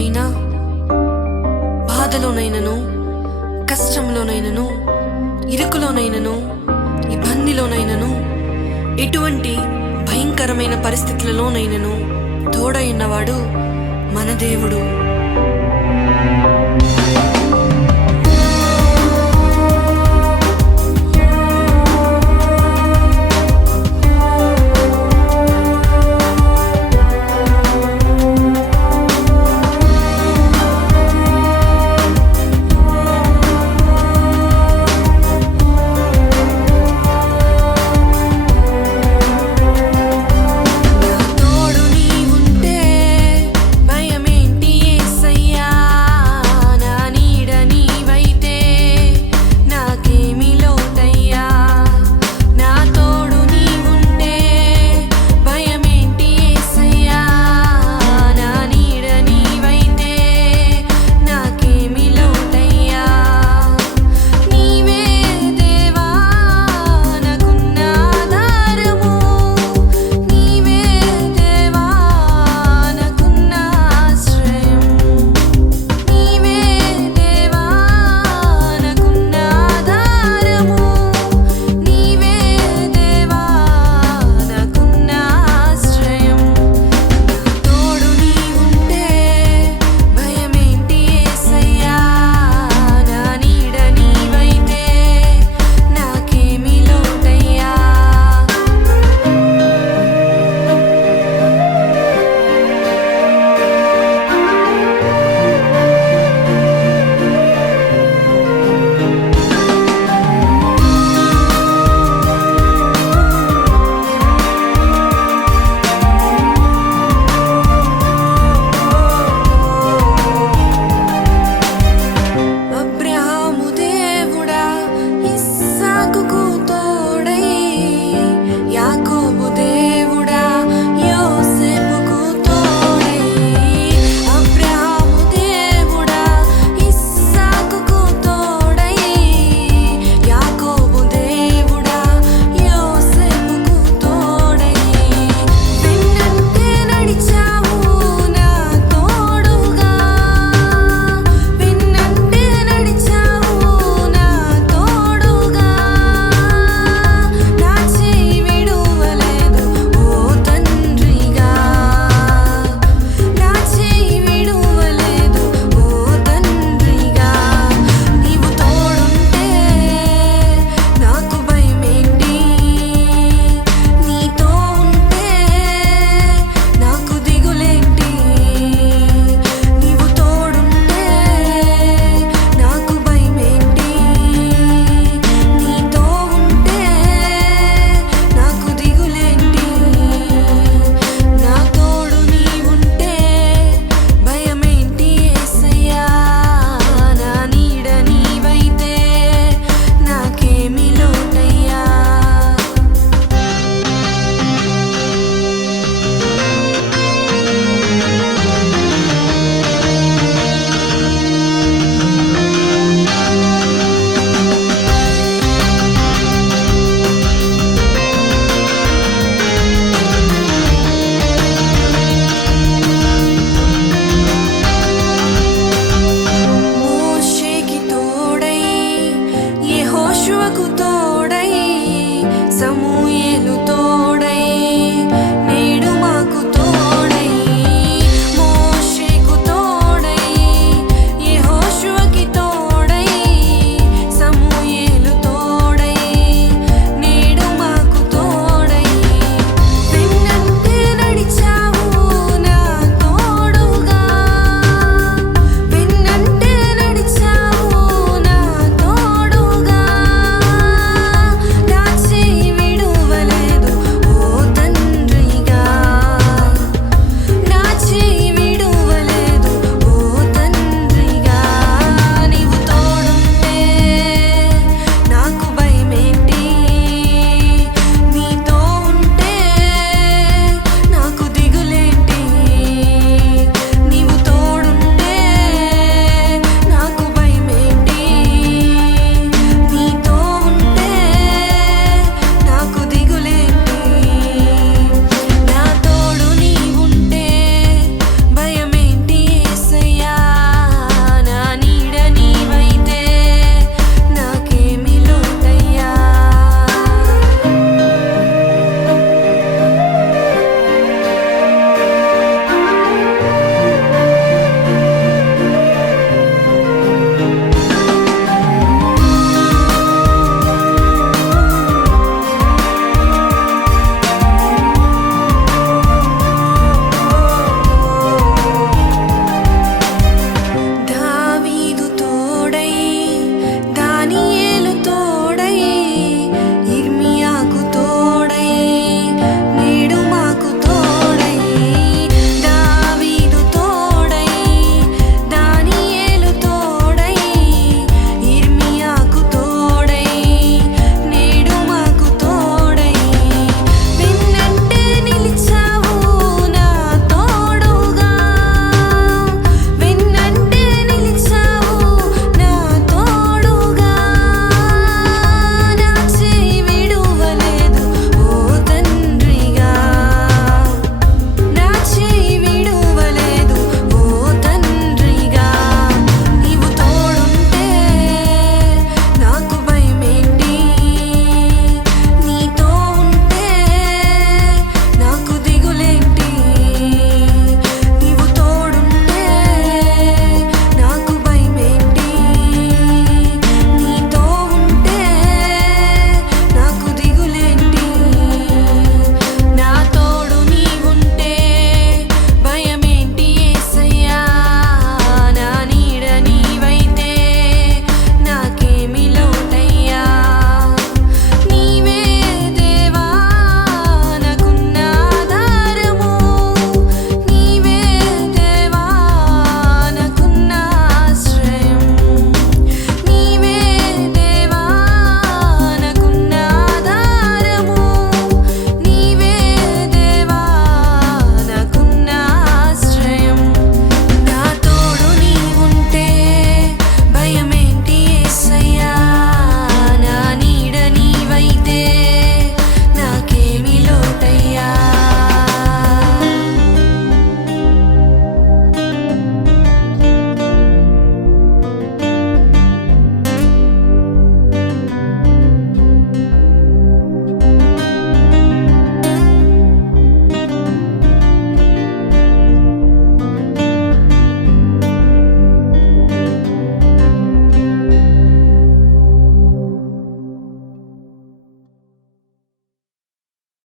పోయినా బాధలోనైనను కష్టంలోనైనను ఇరుకులోనైనను ఇబ్బందిలోనైనను ఎటువంటి భయంకరమైన పరిస్థితులలోనైనను తోడై మన దేవుడు.